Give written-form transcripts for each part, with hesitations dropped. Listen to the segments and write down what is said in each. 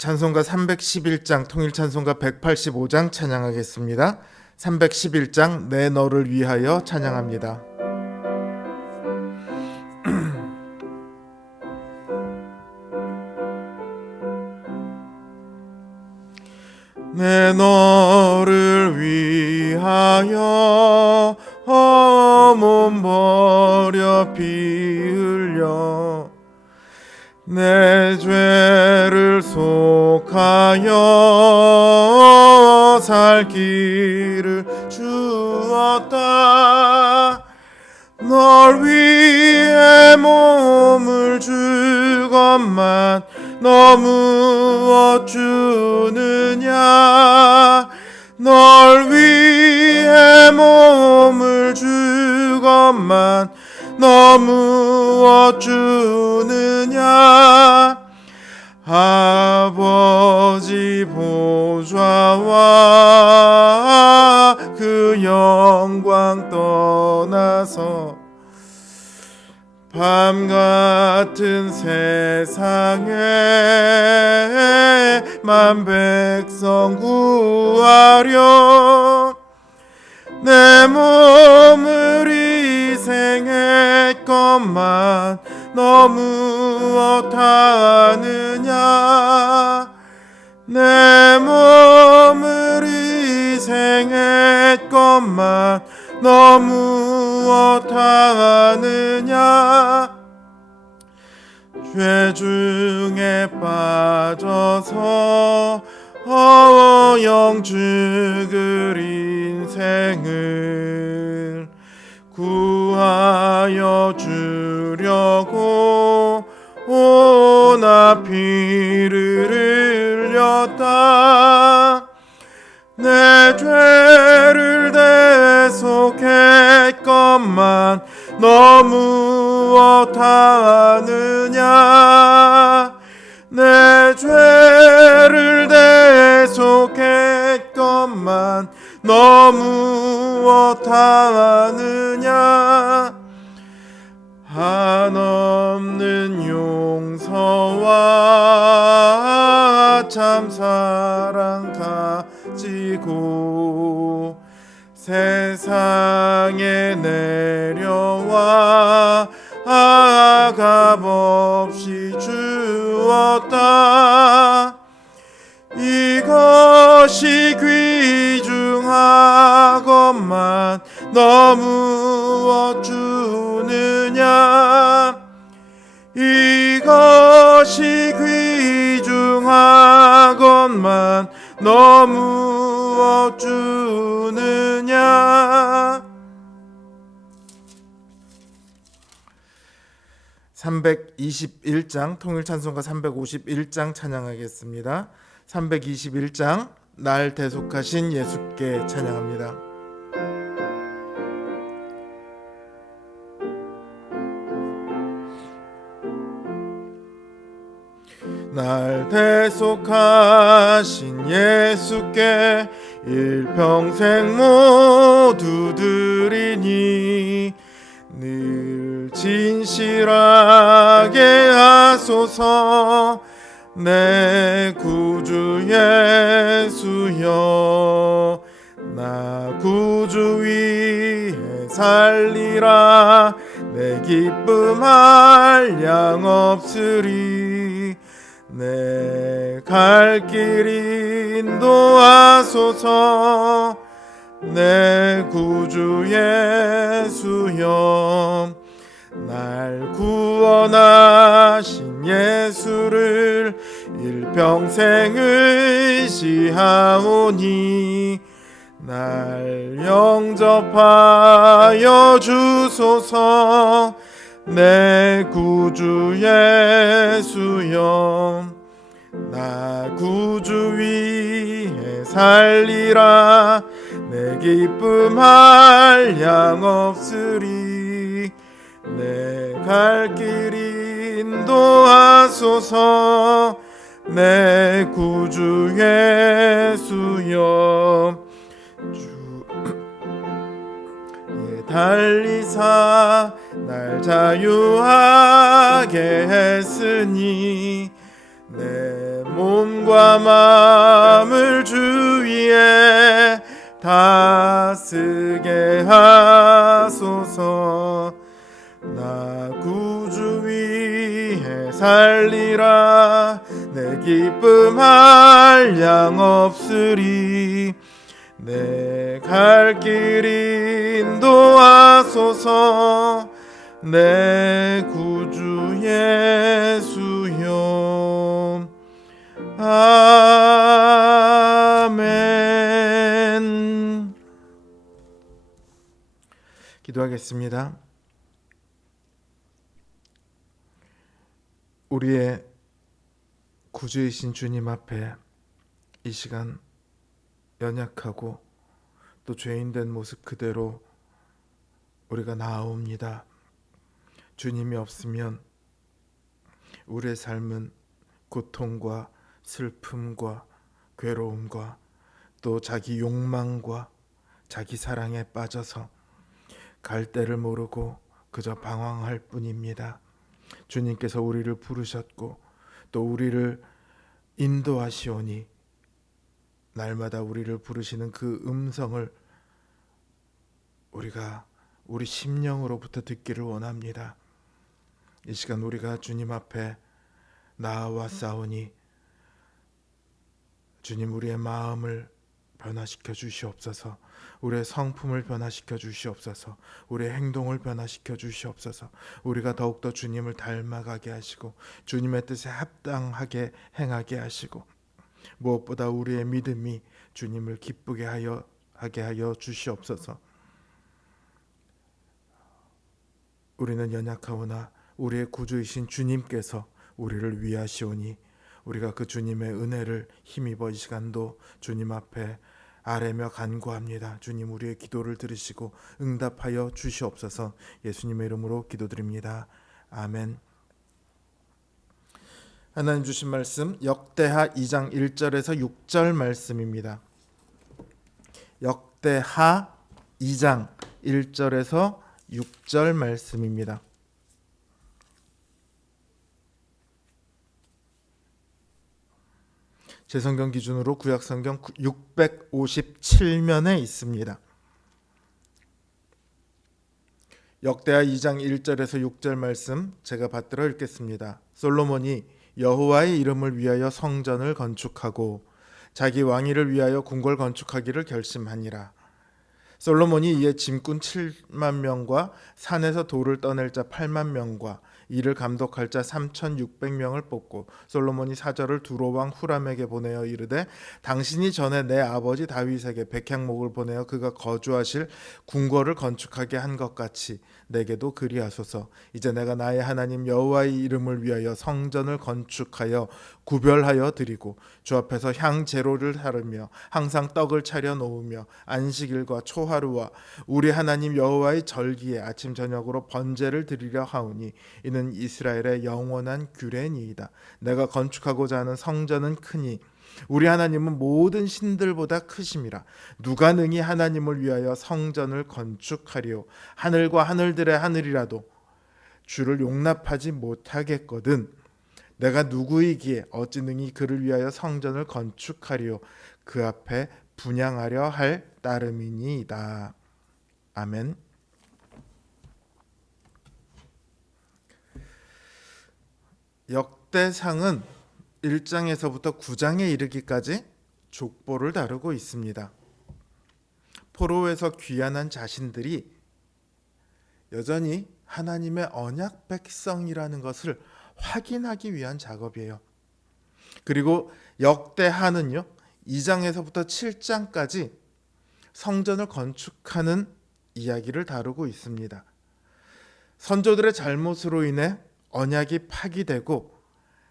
찬송가 311장, 통일찬송가 185장 찬양하겠습니다. 311장 내 너를 위하여 찬양합니다. 내 너를 위하여 몸 버려 피 흘려 내 죄를 속하여 살 길을 주었다. 널 위해 몸을 주건만 너무 어쭈느냐. 널 위해 몸을 주건만 너무 어쭈느냐. 아버지 보좌와 그 영광 떠나서 밤 같은 세상에 만 백성 구하려 내 몸을 희생했건만 너무 어떠하느냐. 내 몸을 희생했건만 너무 어떠하느냐. 죄 중에 빠져서 영죽을 인생을 구하여 주려고 나 피를 흘렸다. 내 죄를 대속했건만 너무 어떠하느냐. 내 죄를 대속했건만 너무 어떠하느냐. 한없는 용서와 참 사랑 가지고 세상에 내려와 값없이 주었다. 이것이 귀중하건만 너무 어쭈느냐. 이것이 귀중하건만 너무 어쭈느냐. 321장 통일찬송가 351장 찬양하겠습니다. 321장 날 대속하신 예수께 찬양합니다. 날 대속하신 예수께 일평생 모두 드리니 늘 진실하게 하소서. 내 구주 예수여 나 구주 위해 살리라. 내 기쁨 한량 없으리. 내 갈 길 인도하소서. 내 구주 예수여 날 구원하신 예수를 일평생 의지하오니 날 영접하여 주소서. 내 구주 예수여 나 구주 위해 살리라. 내 기쁨 한량 없으리. 내 갈 길 인도하소서. 내 구주 예수여 달리사 날 자유하게 했으니 내 몸과 마음을 주 위에 다스게 하소서. 나 구주 위에 살리라. 내 기쁨 한량 없으리. 내 갈 길 인도하소서. 내 구주 예수여. 아멘. 기도하겠습니다. 우리의 구주이신 주님 앞에 이 시간 연약하고 또 죄인된 모습 그대로 우리가 나아옵니다. 주님이 없으면 우리의 삶은 고통과 슬픔과 괴로움과 또 자기 욕망과 자기 사랑에 빠져서 갈 데를 모르고 그저 방황할 뿐입니다. 주님께서 우리를 부르셨고 또 우리를 인도하시오니 날마다 우리를 부르시는 그 음성을 우리가 우리 심령으로부터 듣기를 원합니다. 이 시간 우리가 주님 앞에 나아왔사오니 주님, 우리의 마음을 변화시켜 주시옵소서. 우리의 성품을 변화시켜 주시옵소서. 우리의 행동을 변화시켜 주시옵소서. 우리가 더욱더 주님을 닮아가게 하시고 주님의 뜻에 합당하게 행하게 하시고 무엇보다 우리의 믿음이 주님을 기쁘게 하게 하여 주시옵소서. 우리는 연약하오나 우리의 구주이신 주님께서 우리를 위하시오니 우리가 그 주님의 은혜를 힘입어 이 시간도 주님 앞에 아뢰며 간구합니다. 주님, 우리의 기도를 들으시고 응답하여 주시옵소서. 예수님의 이름으로 기도드립니다. 아멘. 하나님 주신 말씀 역대하 2장 1절에서 6절 말씀입니다. 역대하 2장 1절에서 6절 말씀입니다. 제 성경 기준으로 구약성경 657면에 있습니다. 역대하 2장 1절에서 6절 말씀 제가 받들어 읽겠습니다. 솔로몬이 여호와의 이름을 위하여 성전을 건축하고 자기 왕위를 위하여 궁궐 건축하기를 결심하니라. 솔로몬이 이에 짐꾼 7만 명과 산에서 돌을 떠낼 자 8만 명과 이를 감독할 자 3,600명을 뽑고 솔로몬이 사절을 두로 왕 후람에게 보내어 이르되 당신이 전에 내 아버지 다윗에게 백향목을 보내어 그가 거주하실 궁궐을 건축하게 한 것 같이 내게도 그리하소서. 이제 내가 나의 하나님 여호와의 이름을 위하여 성전을 건축하여 구별하여 드리고 주 앞에서 향 제로를 사르며 항상 떡을 차려 놓으며 안식일과 초하루와 우리 하나님 여호와의 절기에 아침 저녁으로 번제를 드리려 하오니 이는 이스라엘의 영원한 규례니이다. 내가 건축하고자 하는 성전은 크니 우리 하나님은 모든 신들보다 크심이라. 누가 능히 하나님을 위하여 성전을 건축하리요. 하늘과 하늘들의 하늘이라도 주를 용납하지 못하겠거든. 내가 누구이기에 어찌 능히 그를 위하여 성전을 건축하리요. 그 앞에 분향하려 할 따름이니이다. 아멘. 역대상은 1장에서부터 9장에 이르기까지 족보를 다루고 있습니다. 포로에서 귀환한 자신들이 여전히 하나님의 언약 백성이라는 것을 확인하기 위한 작업이에요. 그리고 역대하는요, 2장에서부터 7장까지 성전을 건축하는 이야기를 다루고 있습니다. 선조들의 잘못으로 인해 언약이 파기되고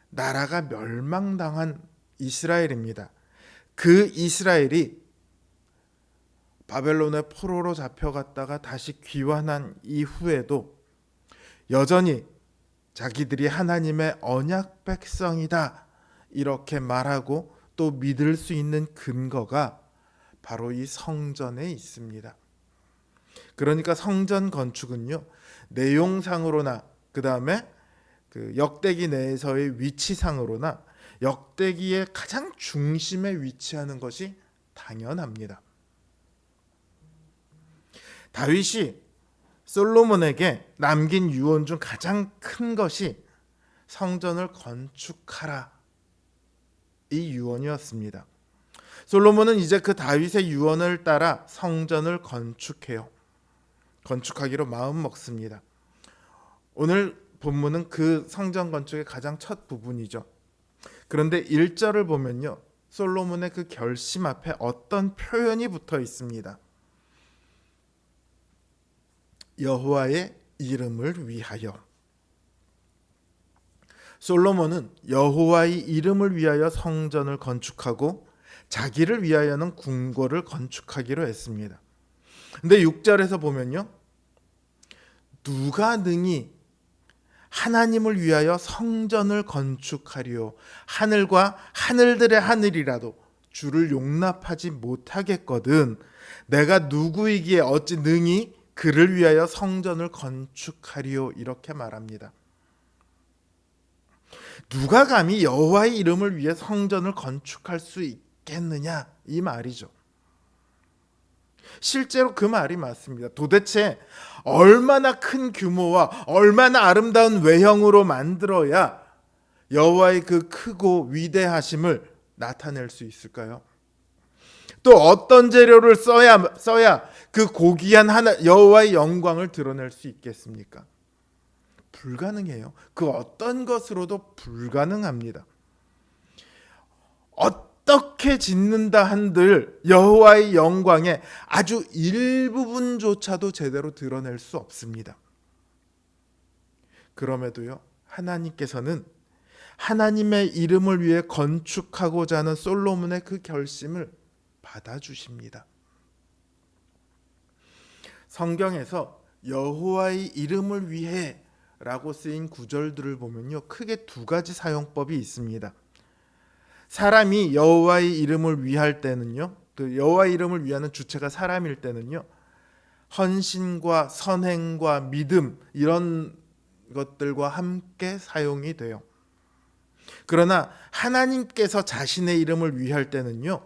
나라가 멸망당한 이스라엘입니다. 그 이스라엘이 바벨론의 포로로 잡혀갔다가 다시 귀환한 이후에도 여전히 자기들이 하나님의 언약 백성이다 이렇게 말하고 또 믿을 수 있는 근거가 바로 이 성전에 있습니다. 그러니까 성전 건축은요, 내용상으로나 그 다음에 그 역대기 내에서의 위치상으로나 역대기의 가장 중심에 위치하는 것이 당연합니다. 다윗이 솔로몬에게 남긴 유언 중 가장 큰 것이 성전을 건축하라, 이 유언이었습니다. 솔로몬은 이제 그 다윗의 유언을 따라 성전을 건축하기로 마음 먹습니다. 오늘 본문은 그 성전 건축의 가장 첫 부분이죠. 그런데 1절을 보면요, 솔로몬의 그 결심 앞에 어떤 표현이 붙어 있습니다. 여호와의 이름을 위하여. 솔로몬은 여호와의 이름을 위하여 성전을 건축하고 자기를 위하여는 궁궐을 건축하기로 했습니다. 근데 6절에서 보면요, 누가 능히 하나님을 위하여 성전을 건축하리요, 하늘과 하늘들의 하늘이라도 주를 용납하지 못하겠거든 내가 누구이기에 어찌 능히 그를 위하여 성전을 건축하리요, 이렇게 말합니다. 누가 감히 여호와의 이름을 위해 성전을 건축할 수 있겠느냐, 이 말이죠. 실제로 그 말이 맞습니다. 도대체 얼마나 큰 규모와 얼마나 아름다운 외형으로 만들어야 여호와의 그 크고 위대하심을 나타낼 수 있을까요? 또 어떤 재료를 써야 그 고귀한 여호와의 영광을 드러낼 수 있겠습니까? 불가능해요. 그 어떤 것으로도 불가능합니다. 어떻게 짓는다 한들 여호와의 영광의 아주 일부분조차도 제대로 드러낼 수 없습니다. 그럼에도요, 하나님께서는 하나님의 이름을 위해 건축하고자 하는 솔로몬의 그 결심을 받아주십니다. 성경에서 여호와의 이름을 위해 라고 쓰인 구절들을 보면요, 크게 두 가지 사용법이 있습니다. 사람이 여호와의 이름을 위할 때는요, 그 여호와의 이름을 위하는 주체가 사람일 때는요, 헌신과 선행과 믿음, 이런 것들과 함께 사용이 돼요. 그러나 하나님께서 자신의 이름을 위할 때는요,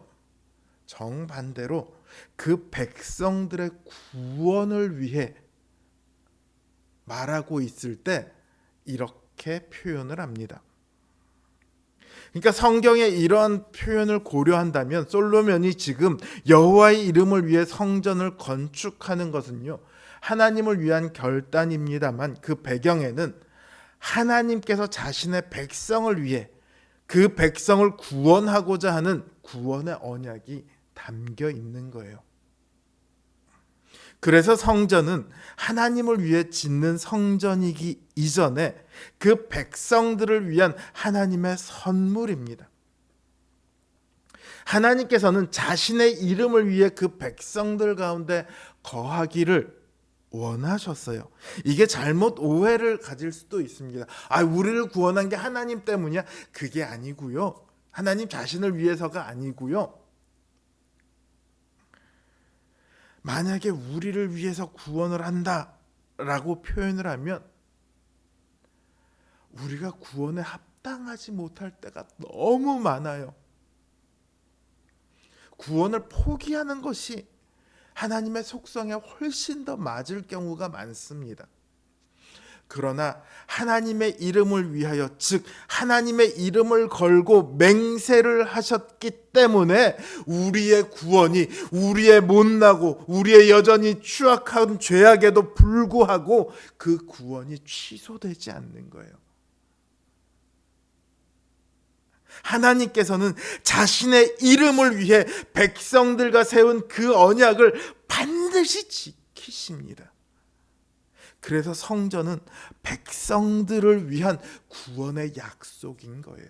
정반대로 그 백성들의 구원을 위해 말하고 있을 때 이렇게 표현을 합니다. 그러니까 성경의 이런 표현을 고려한다면 솔로몬이 지금 여호와의 이름을 위해 성전을 건축하는 것은요, 하나님을 위한 결단입니다만 그 배경에는 하나님께서 자신의 백성을 위해 그 백성을 구원하고자 하는 구원의 언약이 담겨 있는 거예요. 그래서 성전은 하나님을 위해 짓는 성전이기 이전에 그 백성들을 위한 하나님의 선물입니다. 하나님께서는 자신의 이름을 위해 그 백성들 가운데 거하기를 원하셨어요. 이게 잘못 오해를 가질 수도 있습니다. 우리를 구원한 게 하나님 때문이야? 그게 아니고요. 하나님 자신을 위해서가 아니고요. 만약에 우리를 위해서 구원을 한다라고 표현을 하면 우리가 구원에 합당하지 못할 때가 너무 많아요. 구원을 포기하는 것이 하나님의 속성에 훨씬 더 맞을 경우가 많습니다. 그러나 하나님의 이름을 위하여, 즉 하나님의 이름을 걸고 맹세를 하셨기 때문에 우리의 구원이, 우리의 못나고 우리의 여전히 추악한 죄악에도 불구하고 그 구원이 취소되지 않는 거예요. 하나님께서는 자신의 이름을 위해 백성들과 세운 그 언약을 반드시 지키십니다. 그래서 성전은 백성들을 위한 구원의 약속인 거예요.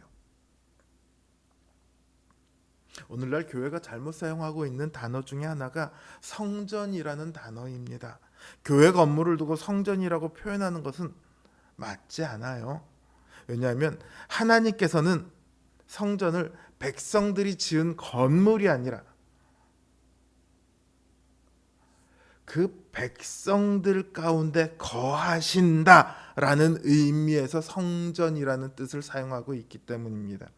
오늘날 교회가 잘못 사용하고 있는 단어 중에 하나가 성전이라는 단어입니다. 교회 건물을 두고 성전이라고 표현하는 것은 맞지 않아요. 왜냐하면 하나님께서는 성전을 백성들이 지은 건물이 아니라 그 백성들 가운데 거하신다라는 의미에서 성전이라는 뜻을 사용하고 있기 때문입니다.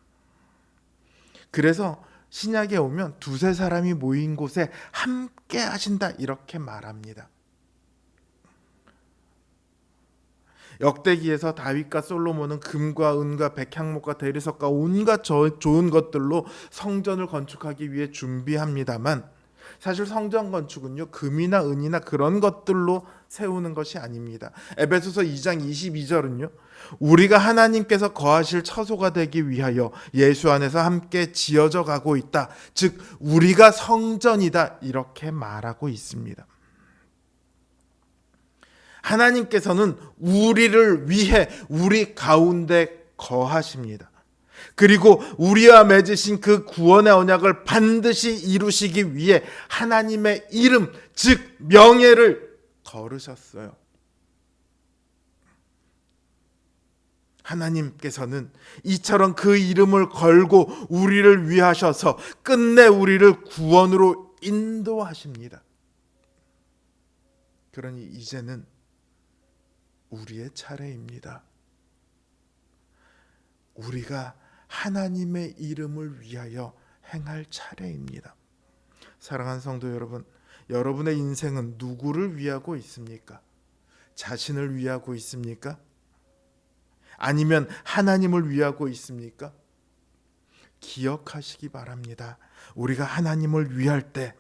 그래서 신약에 오면 두세 사람이 모인 곳에 함께 하신다 이렇게 말합니다. 역대기에서 다윗과 솔로몬은 금과 은과 백향목과 대리석과 온갖 좋은 것들로 성전을 건축하기 위해 준비합니다만, 사실 성전 건축은요 금이나 은이나 그런 것들로 세우는 것이 아닙니다. 에베소서 2장 22절은요 우리가 하나님께서 거하실 처소가 되기 위하여 예수 안에서 함께 지어져 가고 있다, 즉 우리가 성전이다 이렇게 말하고 있습니다. 하나님께서는 우리를 위해 우리 가운데 거하십니다. 그리고 우리와 맺으신 그 구원의 언약을 반드시 이루시기 위해 하나님의 이름, 즉 명예를 걸으셨어요. 하나님께서는 이처럼 그 이름을 걸고 우리를 위하셔서 끝내 우리를 구원으로 인도하십니다. 그러니 이제는 우리의 차례입니다. 우리가 하나님의 이름을 위하여 행할 차례입니다. 사랑하는 성도 여러분, 여러분의 인생은 누구를 위하고 있습니까? 자신을 위하고 있습니까? 아니면 하나님을 위하고 있습니까? 기억하시기 바랍니다. 우리가 하나님을 위할 때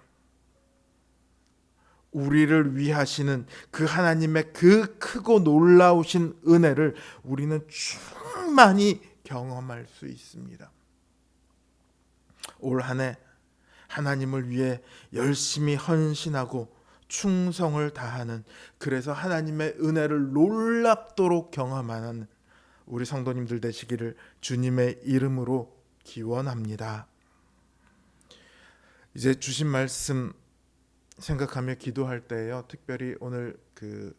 우리를 위하시는 그 하나님의 그 크고 놀라우신 은혜를 우리는 충만히 경험할 수 있습니다. 올 한 해 하나님을 위해 열심히 헌신하고 충성을 다하는, 그래서 하나님의 은혜를 놀랍도록 경험하는 우리 성도님들 되시기를 주님의 이름으로 기원합니다. 이제 주신 말씀 생각하며 기도할 때요, 특별히 오늘 그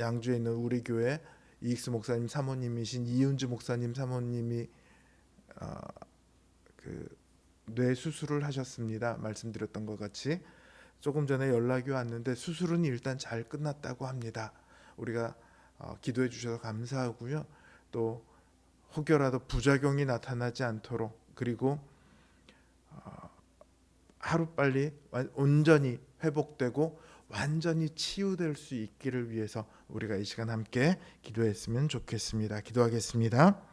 양주에 있는 우리 교회 이익수 목사님 사모님이신 이윤주 목사님 사모님이 그 뇌 수술을 하셨습니다. 말씀드렸던 것 같이 조금 전에 연락이 왔는데 수술은 일단 잘 끝났다고 합니다. 우리가 기도해 주셔서 감사하고요. 또 혹여라도 부작용이 나타나지 않도록, 그리고 하루빨리 온전히 회복되고 완전히 치유될 수 있기를 위해서 우리가 이 시간 함께 기도했으면 좋겠습니다. 기도하겠습니다.